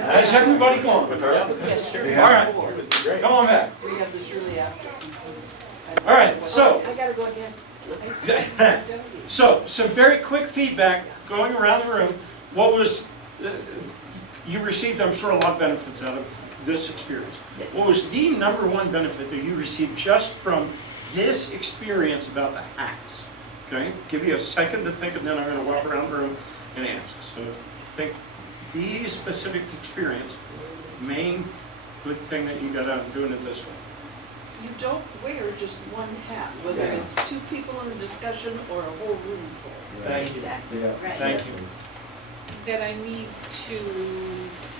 How's everybody going with her? Yes, sure. All right, come on back. We have the Shirley after. All right, so, I gotta go again. so some very quick feedback going around the room. What was, you received, I'm sure, a lot of benefits out of this experience. Yes. What was the #1 benefit that you received just from this experience about the hats? Okay, give you a second to think, and then I'm going to walk around the room and answer. So think the specific experience, main good thing that you got out of doing it this way. You don't wear just one hat, whether it's two people in a discussion or a whole room full. Thank you. Exactly. Yeah. Right. Thank you. That I need to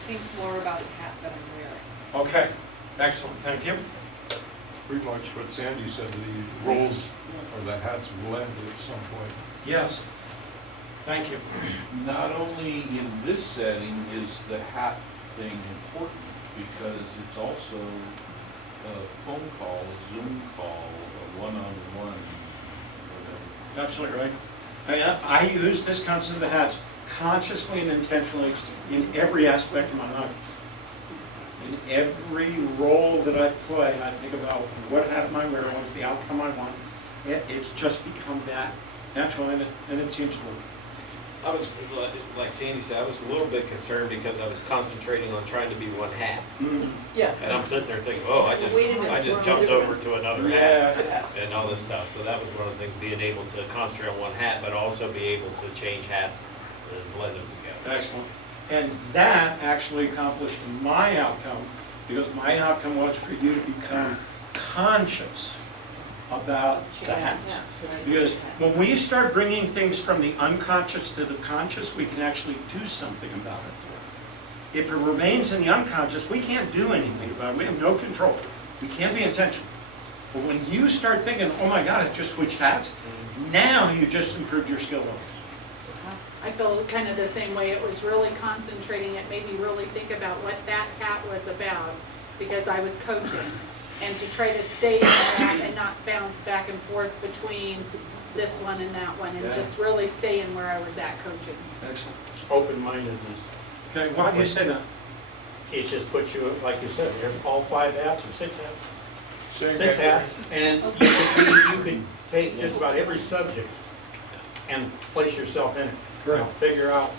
think more about the hat that I'm wearing. Okay, excellent, thank you. Pretty much what Sandy said, the roles or the hats blend at some point. Yes, thank you. Not only in this setting is the hat thing important, because it's also a phone call, a Zoom call, a one-on-one, whatever. Absolutely right. I use this concept of the hats consciously and intentionally in every aspect of my life. In every role that I play, I think about what hat am I wearing, what's the outcome I want. It's just become that natural, and it seems to work. I was, like Sandy said, I was a little bit concerned because I was concentrating on trying to be one hat. Yeah. And I'm sitting there thinking, oh, I Wait a minute, just we're jumped different. over to another hat Yeah, and all this stuff. So that was one of the things, being able to concentrate on one hat, but also be able to change hats and blend them together. excellent. And that actually accomplished my outcome, because my outcome was for you to become conscious about the hats. Because when we start bringing things from the unconscious to the conscious, we can actually do something about it. If it remains in the unconscious, we can't do anything about it. We have no control. We can't be intentional. But when you start thinking, oh my God, I just switched hats, now you just improved your skill levels. I feel kind of the same way. It was really concentrating. It made me really think about what that hat was about, because I was coaching. And to try to stay in that and not bounce back and forth between this one and that one, and just really stay in where I was at coaching. Excellent. Open-mindedness. Okay, why do you say that? It just puts you, like you said, you're all 5 hats or 6 hats. Same 6 hats, and you could take just about every subject and place yourself in it. Correct. Now, figure out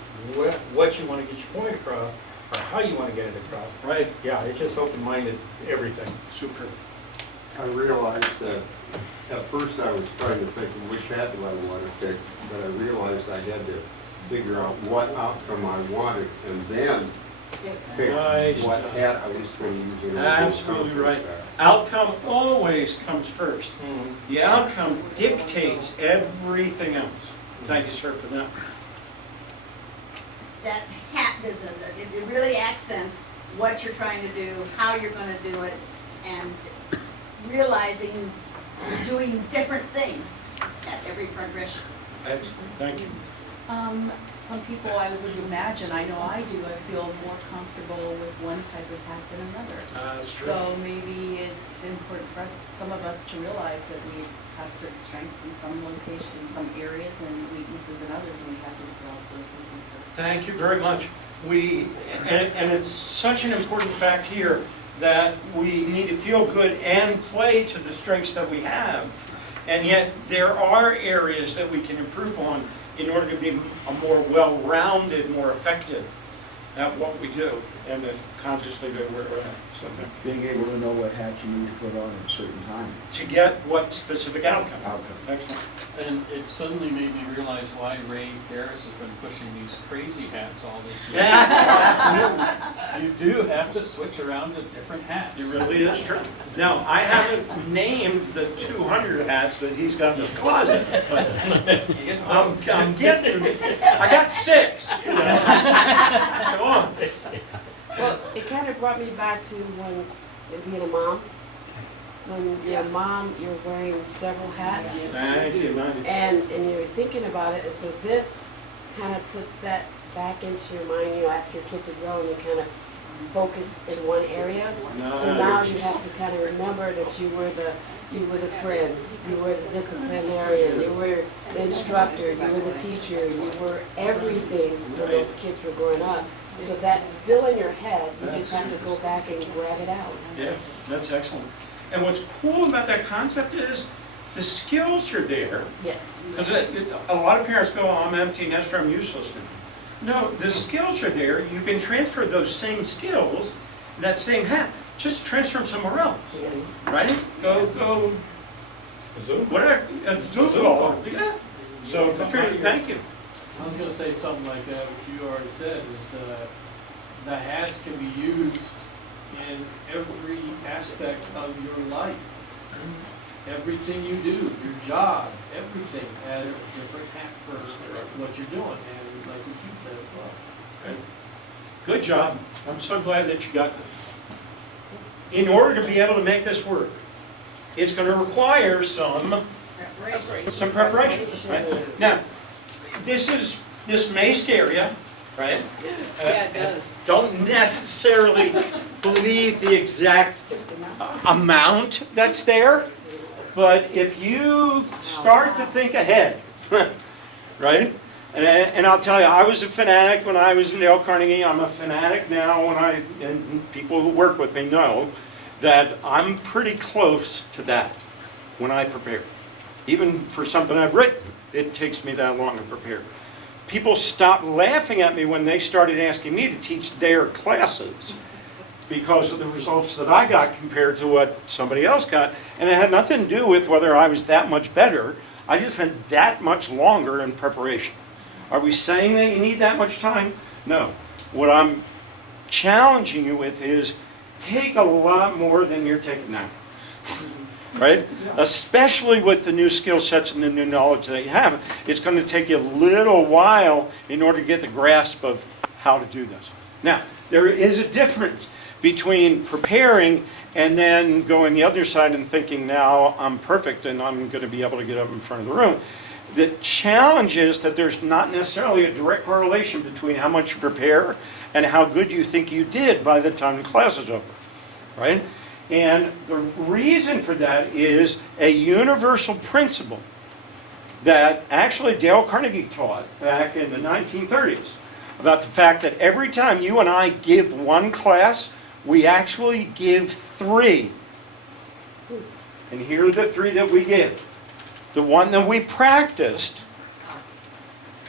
what you want to get your point across, or how you want to get it across. Right. Yeah, it's just open-minded, everything. Super. I realized that at first I was trying to think of which hat do I want to pick, but I realized I had to figure out what outcome I wanted and then pick Nice. what hat I was going to use in order to Absolutely accomplish right. that. Outcome always comes first. The outcome dictates everything else. Thank you, sir, for that. That hat business, it really accents what you're trying to do, how you're going to do it, and realizing you're doing different things at every progression. Excellent. Thank you. Some people, I would imagine, I know I do, I feel more comfortable with one type of hat than another. That's true. So maybe it's important for us, some of us, to realize that we have certain strengths in some locations, in some areas, and weaknesses in others, and we have to develop those weaknesses. Thank you very much. And it's such an important fact here that we need to feel good and play to the strengths that we have. And yet there are areas that we can improve on in order to be a more well-rounded, more effective at what we do, and to consciously be where we're at. So Being able to know what hat you need to put on at a certain time. to get what specific outcome. Outcome. Excellent. And it suddenly made me realize why Ray Harris has been pushing these crazy hats all this year. You do have to switch around to different hats. It really is true. Now, I haven't named the 200 hats that he's got in his closet, but I'm getting, I got 6. Come on. Well, it kind of brought me back to when being a mom. When you're a mom, you're wearing several hats. Thank you, man. And you're thinking about it, and so this kind of puts that back into your mind, after your kids are grown, you kind of focus in one area. So now you have to kind of remember that you were the friend, you were the disciplinarian, you were the instructor, you were the teacher, you were everything when those kids were growing up. So that's still in your head, you just That's- have to go back and grab it out. Yeah, that's excellent. And what's cool about that concept is the skills are there. Yes. Because a lot of parents go, oh, I'm empty nester, I'm useless now. No, the skills are there. You can transfer those same skills, that same hat, just transfer them somewhere else, Yes. right? Go, Zoom. whatever, Zoom call, yeah. So, thank you. I was gonna say something like that, what you already said, is, the hats can be used in every aspect of your life. Everything you do, your job, everything has a different hat for what you're doing, and like what you said as well. Okay. Good job. I'm so glad that you got this. In order to be able to make this work, it's going to require some preparation. Right? Now, this may scare you, right? Yeah, it does. Don't necessarily believe the exact amount that's there, but if you start to think ahead, right? And I'll tell you, I was a fanatic when I was in Dale Carnegie. I'm a fanatic now and people who work with me know that I'm pretty close to that when I prepare. Even for something I've written, it takes me that long to prepare. People stopped laughing at me when they started asking me to teach their classes because of the results that I got compared to what somebody else got. And it had nothing to do with whether I was that much better. I just spent that much longer in preparation. Are we saying that you need that much time? No. What I'm challenging you with is take a lot more than you're taking now. Right? Especially with the new skill sets and the new knowledge that you have. It's going to take you a little while in order to get the grasp of how to do this. Now, there is a difference between preparing and then going the other side and thinking, now I'm perfect and I'm going to be able to get up in front of the room. The challenge is that there's not necessarily a direct correlation between how much you prepare and how good you think you did by the time the class is over, right? And the reason for that is a universal principle that actually Dale Carnegie taught back in the 1930s about the fact that every time you and I give one class, we actually give three. And here are the three that we give. The one that we practiced,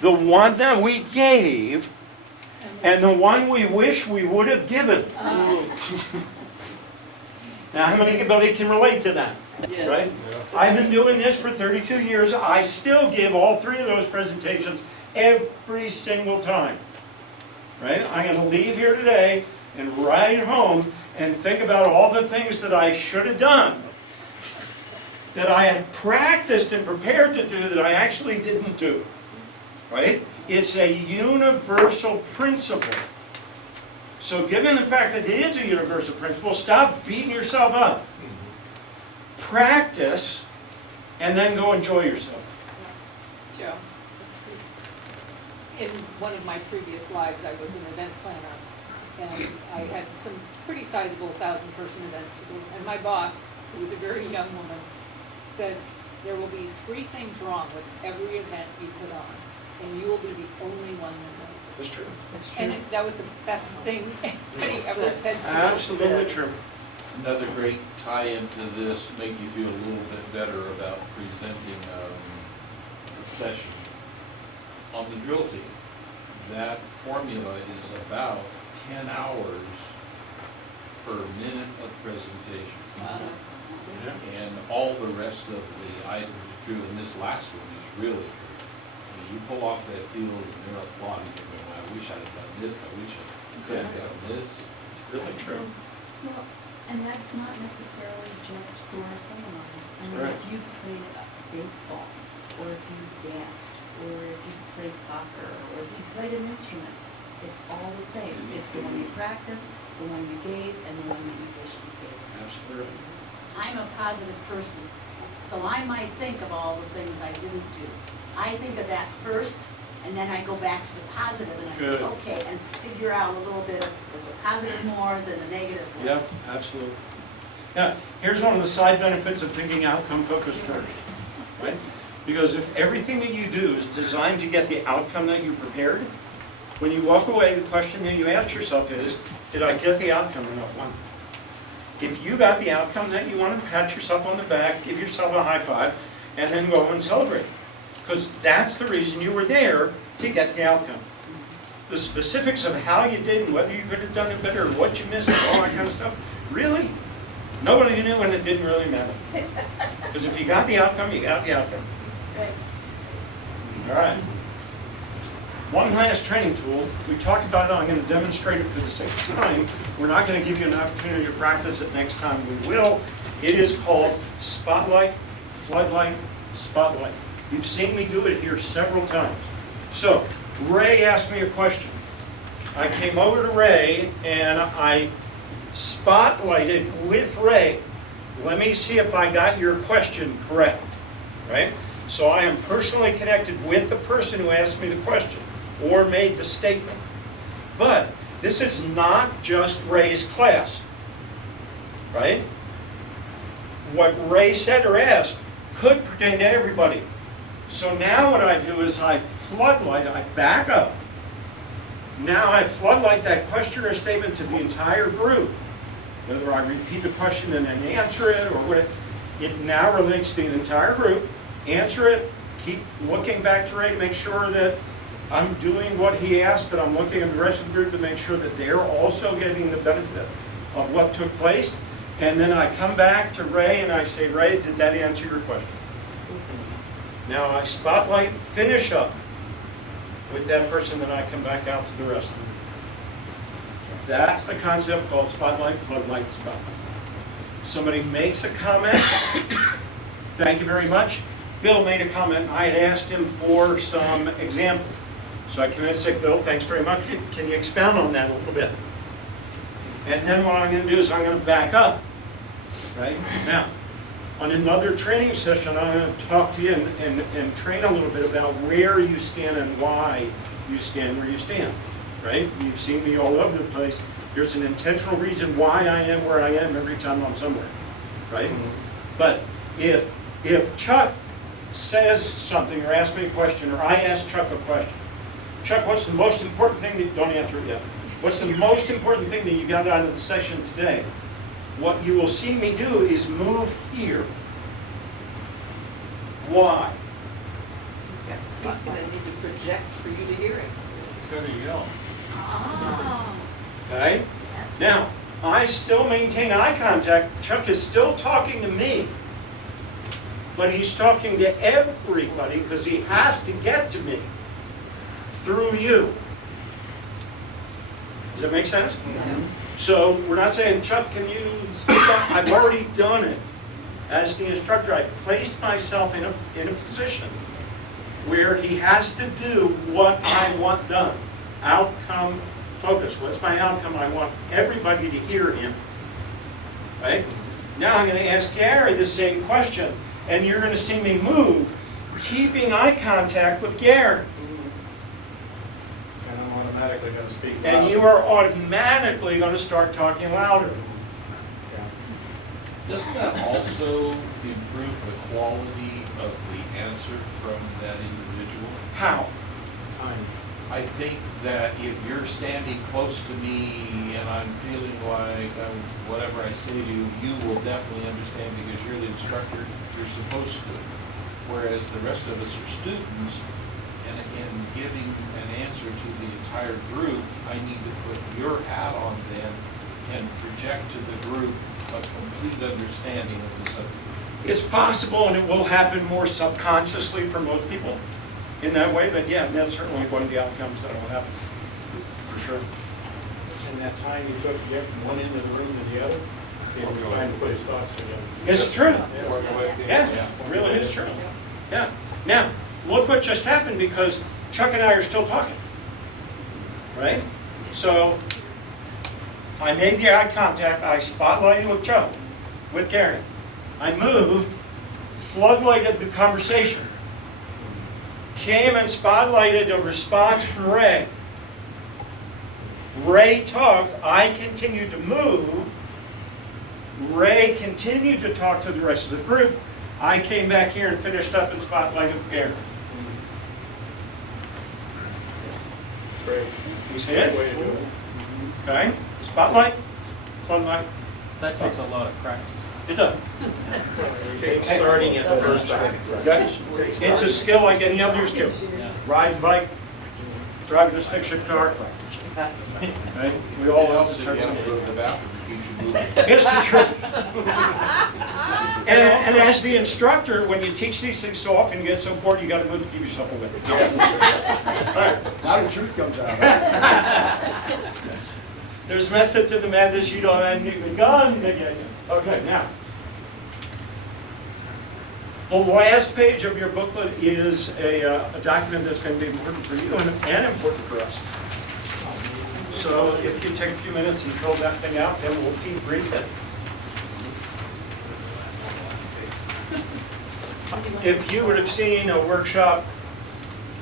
the one that we gave, and the one we wish we would have given. Now, how many anybody can relate to that? Yes. Right? I've been doing this for 32 years. I still give all three of those presentations every single time. Right? I'm going to leave here today and ride home and think about all the things that I should have done, that I had practiced and prepared to do that I actually didn't do. Right? It's a universal principle. So given the fact that it is a universal principle, stop beating yourself up. Practice, and then go enjoy yourself. Joe, in one of my previous lives, I was an event planner, and I had some pretty sizable 1,000-person events to do. And my boss, who was a very young woman, said, there will be 3 things wrong with every event you put on, and you will be the only one that knows it. That's true. And that was the best thing anybody ever said to me. Absolutely true. Another great tie-in to this, make you feel a little bit better about presenting the session. On the drill team, that formula is about 10 hours per minute of presentation. And all the rest of the items are true, and this last one is really true. I mean, you pull off that field and they're applauding, you're going, I wish I'd have done this, I wish I could have done this. It's really true. Well, and that's not necessarily just for a seminar. I mean, Right. if you've played baseball, or if you've danced, or if you've played soccer, or if you've played an instrument, it's all the same. It's the one you practiced, the one you gave, and the one that you wish you gave. Absolutely. I'm a positive person, so I might think of all the things I didn't do. I think of that first, and then I go back to the positive, and I Good. say, okay, and figure out a little bit of, was the positive more than the negative was? Yeah, absolutely. Now, here's one of the side benefits of thinking outcome focused first, right? Because if everything that you do is designed to get the outcome that you prepared, When you walk away, the question that you ask yourself is, did I get the outcome in that one? If you got the outcome that you want to pat yourself on the back, give yourself a high five, and then go and celebrate. Because that's the reason you were there, to get the outcome. The specifics of how you did and whether you could have done it better or what you missed and all that kind of stuff, really, nobody knew, and it didn't really matter. Because if you got the outcome, you got the outcome. All right. One last training tool. We talked about it. I'm going to demonstrate it for the sake of time. We're not going to give you an opportunity to practice it next time. We will. It is called Spotlight, Floodlight, Spotlight. You've seen me do it here several times. So, Ray asked me a question. I came over to Ray and I spotlighted with Ray. Let me see if I got your question correct, right? So I am personally connected with the person who asked me the question or made the statement. But this is not just Ray's class, right? What Ray said or asked could pertain to everybody. So now what I do is I floodlight, I back up. Now I floodlight that question or statement to the entire group. Whether I repeat the question and then answer it or what, it now relates to the entire group. Answer it, keep looking back to Ray to make sure that I'm doing what he asked, but I'm looking at the rest of the group to make sure that they're also getting the benefit of what took place. And then I come back to Ray and I say, Ray, did that answer your question? Now I spotlight, finish up with that person, then I come back out to the rest of them. That's the concept called spotlight, floodlight, spotlight. Somebody makes a comment. Thank you very much. Bill made a comment. I had asked him for some example. So I came in and said, Bill, thanks very much. Can you expound on that a little bit? And then what I'm going to do is I'm going to back up. Right? Now, on another training session, I'm going to talk to you and train a little bit about where you stand and why you stand where you stand. Right? You've seen me all over the place. There's an intentional reason why I am where I am every time I'm somewhere. Right? But if Chuck says something or asks me a question, or I ask Chuck a question, Chuck, what's the most important thing that, don't answer it yet, what's the most important thing that you got out of the session today? What you will see me do is move here. Why? He's going to need to project for you to hear it. It's going to yell. Oh. Okay? Now, I still maintain eye contact. Chuck is still talking to me. But he's talking to everybody because he has to get to me through you. Does that make sense? Yes. So we're not saying, Chuck, can you speak up? I've already done it. As the instructor, I placed myself in a position where he has to do what I want done. Outcome focus. What's my outcome? I want everybody to hear him. Right? Now I'm going to ask Gary the same question. And you're going to see me move, keeping eye contact with Gary. And I'm automatically going to speak louder. And you are automatically going to start talking louder. Doesn't that also improve the quality of the answer from that individual? How? Time. I think that if you're standing close to me and I'm feeling like whatever I say to you, you will definitely understand because you're the instructor, you're supposed to. Whereas the rest of us are students, and again, giving an answer to the entire group, I need to put your hat on them and project to the group a complete understanding of the subject. It's possible, and it will happen more subconsciously for most people in that way, but yeah, that's certainly one of the outcomes that will happen, for sure. In that time you took to get from one end of the room to the other, he was trying to put his thoughts together. It's true. Yes. Yeah, it really is true. Yeah. Now, look what just happened because Chuck and I are still talking. Right? So, I made the eye contact, I spotlighted with Chuck, with Gary. I moved, floodlighted the conversation. Came and spotlighted a response from Ray. Ray talked, I continued to move. Ray continued to talk to the rest of the group. I came back here and finished up and spotlighted Gary. Great. You see it? Okay, spotlight, floodlight, That takes a lot of practice. it does. Starting at the first time. Okay? It's a skill like any other skill. Ride a bike, driving a stick shift car. Okay? We all have to start something. Go to the bathroom, it keeps you moving. It's the truth. And as the instructor, when you teach these things so often, you get so bored, you gotta move to keep yourself awake. All right. Now the truth comes out. There's method to the madness, you don't have any gun again. Okay, now. The last page of your booklet is a document that's going to be important for you and important for us. So if you take a few minutes and fill that thing out, then we'll debrief it. If you would have seen a workshop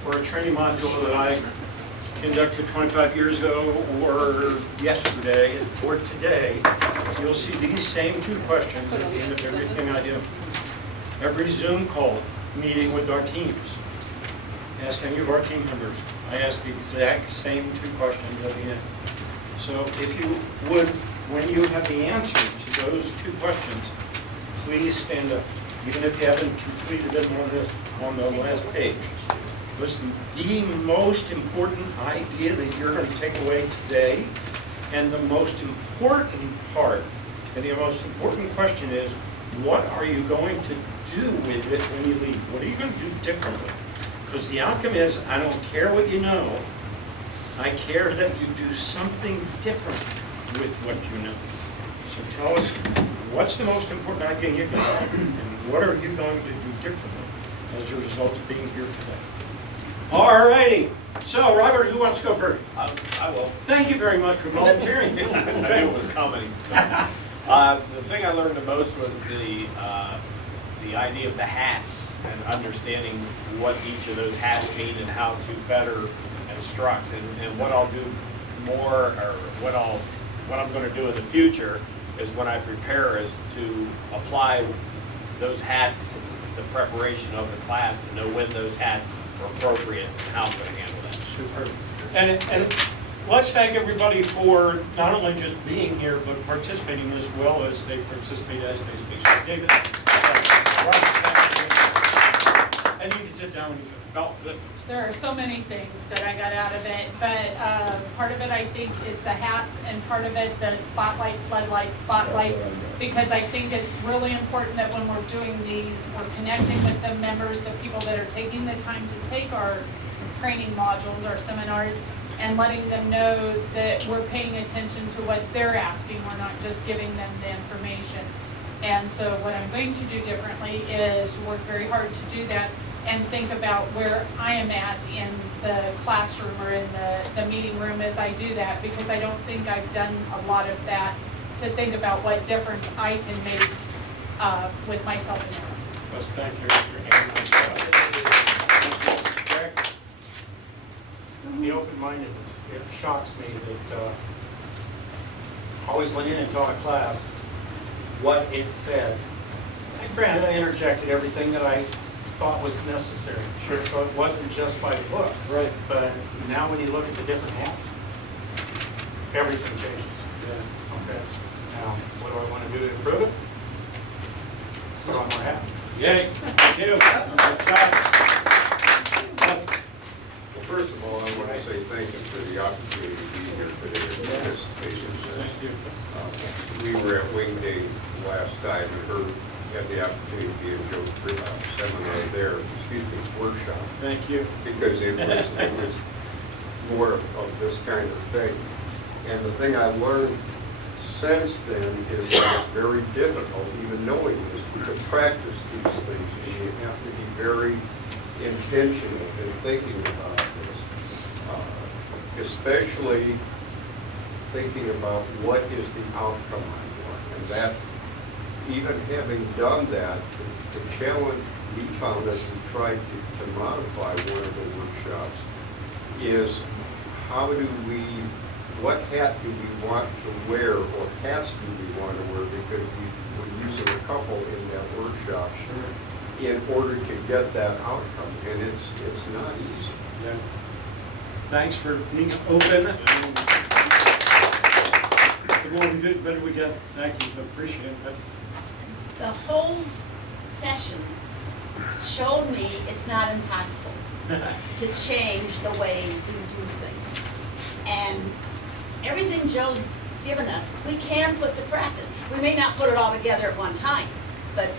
or a training module that I conducted 25 years ago, or yesterday, or today, you'll see these same two questions at the end of everything I do. Every Zoom call, meeting with our teams, ask any of our team members, I ask the exact same two questions at the end. So if you would, when you have the answer to those two questions, please stand up, even if you haven't completed it on the last page. Listen, the most important idea that you're going to take away today, and the most important part, and the most important question is, what are you going to do with it when you leave? What are you going to do differently? Because the outcome is, I don't care what you know, I care that you do something different with what you know. So tell us, what's the most important idea you got, and what are you going to do differently as a result of being here today? All righty. So, Robert, who wants to go first? I will. Thank you very much for volunteering. I knew it was coming. The thing I learned the most was the idea of the hats and understanding what each of those hats mean and how to better instruct. And what I'll do more, or what I'm going to do in the future is when I prepare is to apply those hats to the preparation of the class to know when those hats are appropriate and how I'm going to handle that. Super. And let's thank everybody for not only just being here, but participating as well as they participate as they speak. So, David, and you can sit down when you finish. Oh, good. There are so many things that I got out of it, but part of it I think is the hats, and part of it the spotlight, floodlight, spotlight, because I think it's really important that when we're doing these, we're connecting with the members, the people that are taking the time to take our training modules, our seminars, and letting them know that we're paying attention to what they're asking. We're not just giving them the information. And so what I'm going to do differently is work very hard to do that and think about where I am at in the classroom or in the meeting room as I do that, because I don't think I've done a lot of that, to think about what difference I can make with myself in there. Let's thank you. The open-mindedness, it shocks me that always went in and taught a class what it said. And granted, I interjected everything that I thought was necessary. Sure. So it wasn't just by the book. Right. But now when you look at the different hats, everything changes. Yeah. Okay. Now, what do I want to do to improve it? Put on more hats. Yay. Thank you. Well, first of all, I want to say thank you for the opportunity to be here today and participate in this. Thank you. We were at Wing Day last time and had the opportunity to be in Joe's seminar there, workshop. Thank you. Because it was more of this kind of thing. And the thing I've learned since then is that it's very difficult, even knowing this, to practice these things. And you have to be very intentional in thinking about this, especially thinking about what is the outcome I want. And that, even having done that, the challenge we found as we tried to modify one of the workshops is what hat do we want to wear, or hats do we want to wear, because we're using a couple in that workshop in order to get that outcome, and it's not easy. Yeah. Thanks for being open. And the more we do, the better we get. Thank you, appreciate it. The whole session showed me it's not impossible to change the way we do things. And everything Joe's given us, we can put to practice. We may not put it all together at one time, but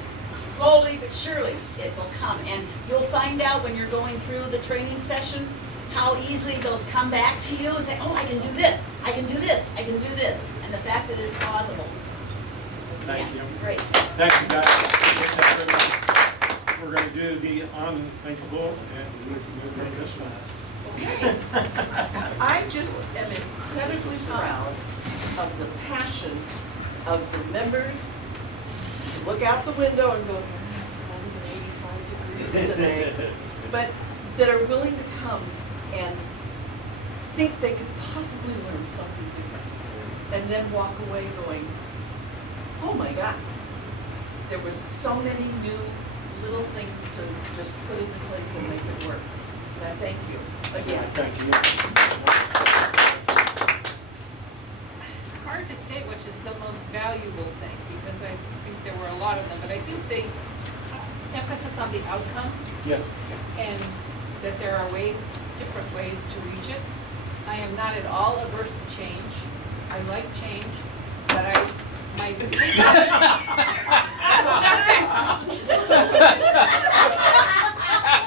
slowly but surely it will come. And you'll find out when you're going through the training session how easily those come back to you and say, oh, I can do this, I can do this, I can do this. And the fact that it's possible. Thank you. Great. Thank you, guys. Appreciate that very much. We're going to do the unthinkable, and we're going to this one. Okay. I just am incredibly proud of the passion of the members to look out the window and go, it's 185 degrees today, but that are willing to come and think they could possibly learn something different, and then walk away going, oh my God, there were so many new little things to just put into place and make it work. And I thank you again. Thank you. Hard to say which is the most valuable thing, because I think there were a lot of them, but I think the emphasis on the outcome Yeah. and that there are ways, different ways to reach it. I am not at all averse to change. I like change, but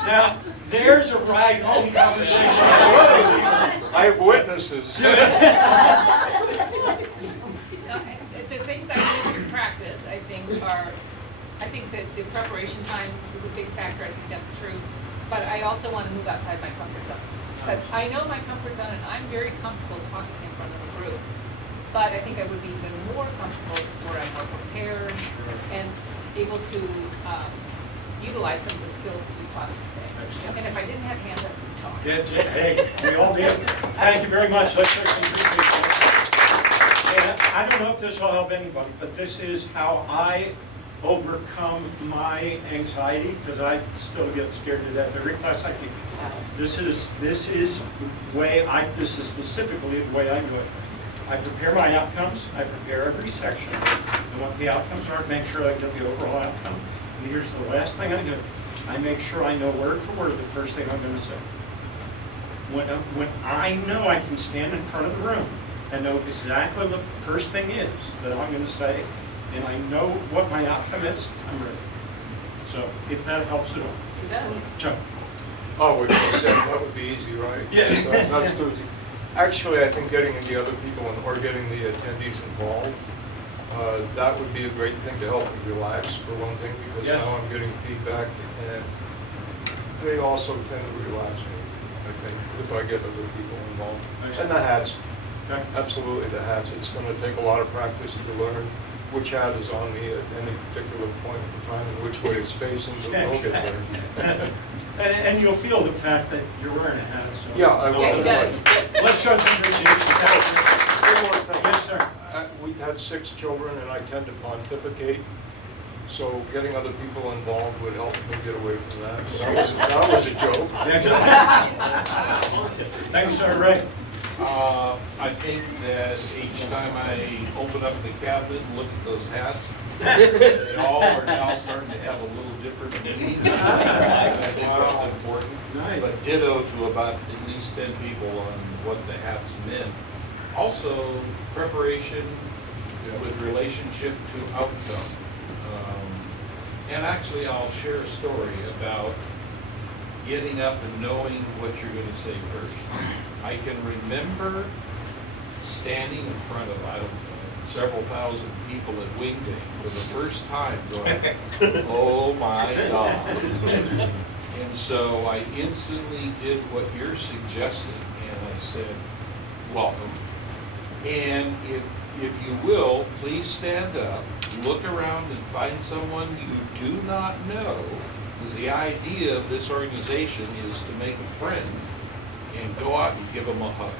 Now, there's a ride home conversation. I have witnesses. The things I use in practice, I think that the preparation time is a big factor. I think that's true. But I also want to move outside my comfort zone. Because I know my comfort zone and I'm very comfortable talking in front of a group. But I think I would be even more comfortable where I'm more prepared and able to utilize some of the skills that you taught us today. And if I didn't have hands, I would talk. Hey, we all did. Thank you very much. Let's certainly appreciate that. And I don't know if this will help anybody, but this is how I overcome my anxiety, because I still get scared to death every class I teach. This is specifically the way I do it. I prepare my outcomes, I prepare every section, and what the outcomes are, make sure I get the overall outcome. And here's the last thing I do. I make sure I know word for word the first thing I'm going to say. When I know I can stand in front of the room and know exactly what the first thing is that I'm going to say, and I know what my outcome is, I'm ready. So if that helps at all. It does. Chuck. Oh, that would be easy, right? Yes. That's too easy. Actually, I think getting the other people or getting the attendees involved, that would be a great thing to help me relax, for one thing, because now I'm getting feedback, and they also tend to relax me, I think, if I get other people involved. And the hats, absolutely the hats. It's going to take a lot of practice to learn which hat is on me at any particular point in time and which way it's facing, but we'll get there. And you'll feel the fact that you're wearing a hat. So Yeah, I will. Yeah, he does. Let's show some appreciation. One more thing. Yes, sir. We've had 6 children, and I tend to pontificate, so getting other people involved would help me get away from that. That was a joke. Thank you, sir. Ray. I think that each time I open up the cabinet and look at those hats, they all are now starting to have a little different meaning. I think that's important. Nice. But ditto to about at least 10 people on what the hats meant. Also, preparation with relationship to outcome. And actually, I'll share a story about getting up and knowing what you're going to say first. I can remember standing in front of, I don't know, several thousand people at Wing Day for the first time going, oh my God. And so I instantly did what you're suggesting, and I said, welcome. And if you will, please stand up, look around and find someone you do not know, because the idea of this organization is to make friends and go out and give them a hug.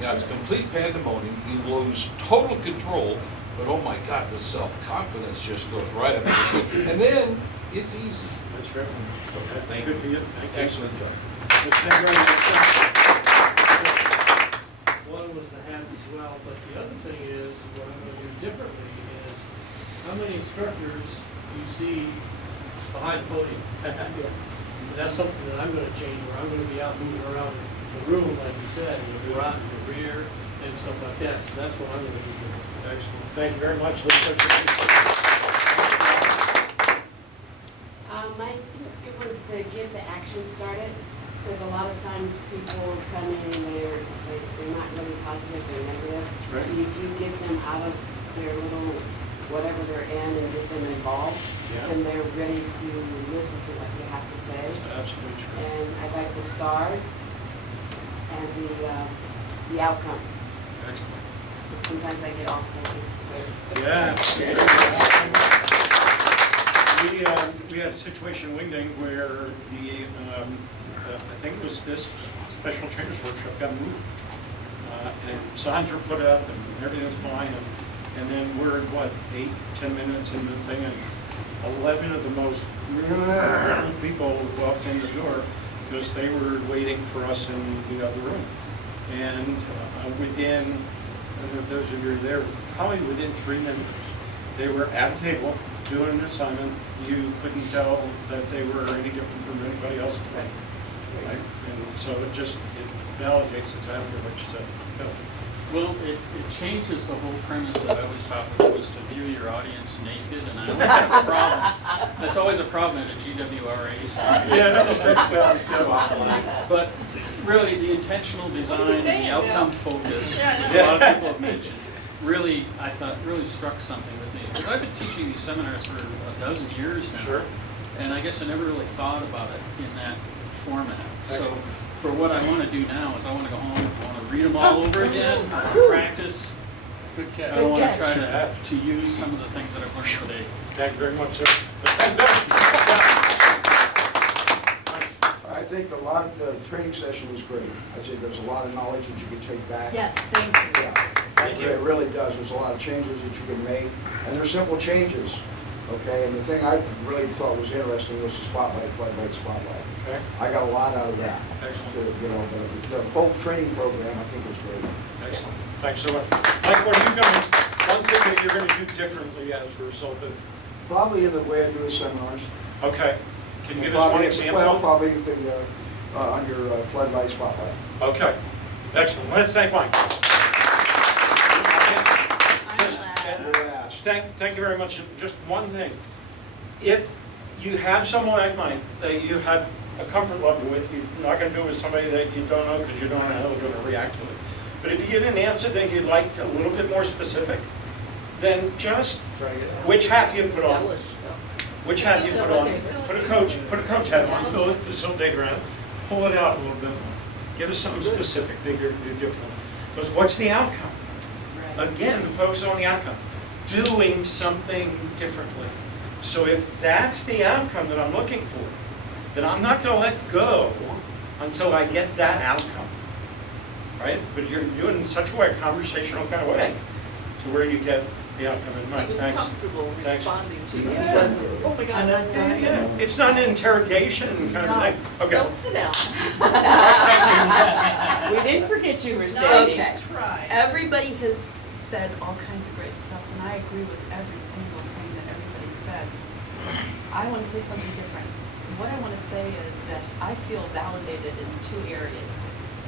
Now, it's complete pandemonium. You lose total control, but oh my God, the self-confidence just goes right up. And then it's easy. That's great. Okay, thank Good you. for you. Thank you. Excellent job. Thank you very much. one was the hats as well, but the other thing is, what I'm gonna do differently is, how many instructors you see behind the podium? Yes. And that's something that I'm gonna change, where I'm gonna be out moving around the room, like you said, you know, out in the rear and stuff like that, so that's what I'm gonna do different. Excellent. Thank you very much. I think it was to get the action started, because a lot of times people come in and they're not really positive, they're negative. Right. So if you get them out of their little, whatever they're in and get them involved, Yeah. then they're ready to listen to what you have to say. Absolutely true. And I like the start and the outcome. Excellent. Sometimes I get off focus. Yeah. We had a situation in Wingding where I think it was this special trainers workshop got moved. And signs were put up and everything's fine. And then we're, 8-10 minutes into the thing, and 11 of the most people walked in the door because they were waiting for us in the other room. And within, I don't know if those of you are there, probably within 3 minutes, they were at a table doing an assignment. You couldn't tell that they were any different from anybody else. Right? And so it validates exactly what you said. Yeah. Well, it changes the whole premise that I was taught, which was to view your audience naked, and I always have a problem. That's always a problem at a GWRA. So, but really, the intentional design and the outcome focus, as a lot of people have mentioned, really, I thought, really struck something with me. Because I've been teaching these seminars for a dozen years now. Sure. And I guess I never really thought about it in that format. So for what I want to do now is I want to go home, I want to read them all over again, practice. Good catch. I want to try to use some of the things that I've learned today. Thank you very much, sir. I think a lot of the training session was great. I think there's a lot of knowledge that you can take back. Yes, thank you. Yeah, Thank you. It really does. There's a lot of changes that you can make, and they're simple changes, okay? And the thing I really thought was interesting was the spotlight, floodlight spotlight. Okay. I got a lot out of that. Excellent. The whole training program, I think, was great. Excellent. Thanks so much. Mike, what are you going, one thing that you're going to do differently as a result of? Probably in the way I do the seminars. Okay. Can you give us one example? Well, probably on your floodlight spotlight. Okay. Excellent. Let's thank Mike. Thank you very much. Just one thing. If you have someone like Mike that you have a comfort level with, you're not going to do it with somebody that you don't know because you don't know how they're going to react to it. But if you get an answer that you'd like a little bit more specific, then just which hat do you put on? Which hat do you put on? Put a coach hat on, fill it, facilitator hat, pull it out a little bit more. Give us something specific that you're doing differently. Because what's the outcome? Again, the focus on the outcome. Doing something differently. So if that's the outcome that I'm looking for, then I'm not going to let go until I get that outcome. Right? But you're doing it in such a way, a conversational kind of way, to where you get the outcome in mind. He was comfortable responding to you. Yeah. He wasn't, oh my God, I'm doing Yeah. It's not an interrogation kind of thing. Okay. Don't sit down. We didn't forget you were No, standing. okay. Try. Everybody has said all kinds of great stuff, and I agree with every single thing that everybody said. I want to say something different. What I want to say is that I feel validated in 2 areas.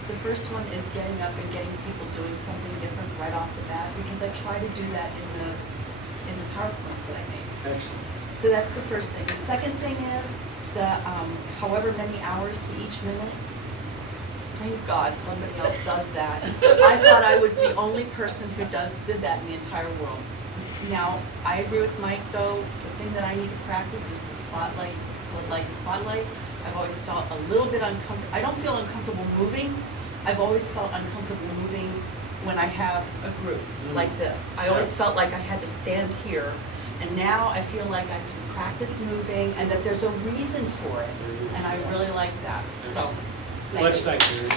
The first one is getting up and getting people doing something different right off the bat, because I try to do that in the PowerPoints that I make. Excellent. So that's the first thing. The second thing is the however many hours to each minute. Thank God somebody else does that. I thought I was the only person who did that in the entire world. Now, I agree with Mike though. The thing that I need to practice is the spotlight, floodlight, spotlight. I've always felt a little bit uncomfortable. I don't feel uncomfortable moving. I've always felt uncomfortable moving when I have a group like this. I always felt like I had to stand here, and now I feel like I can practice moving and that there's a reason for it, and I really like that. So, Let's thank you.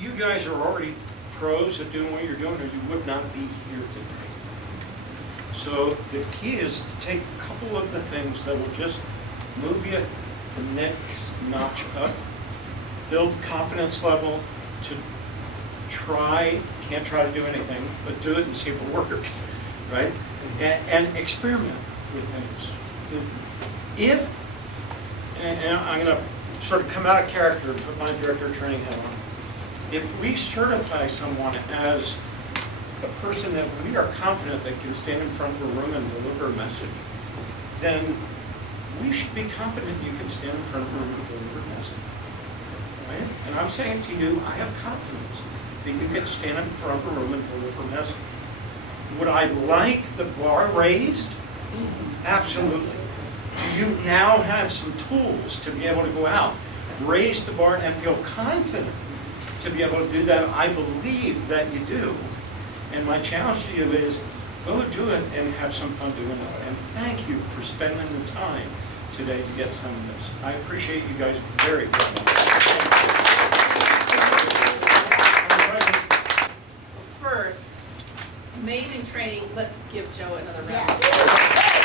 You guys are already pros at doing what you're doing, or you would not be here today. So the key is to take a couple of the things that will just move you the next notch up, build confidence level to can't try to do anything, but do it and see if it works, right? And experiment with things. If, and I'm gonna sort of come out of character and put my director of training hat on. If we certify someone as a person that we are confident that can stand in front of a room and deliver a message, then we should be confident you can stand in front of a room and deliver a message. Right? And I'm saying to you, I have confidence that you can stand in front of a room and deliver a message. Would I like the bar raised? Absolutely. Do you now have some tools to be able to go out, raise the bar, and feel confident to be able to do that? I believe that you do. And my challenge to you is, go do it and have some fun doing it. And thank you for spending the time today to get some of this. I appreciate you guys very, very much. First, amazing training. Let's give Joe another round. Yes.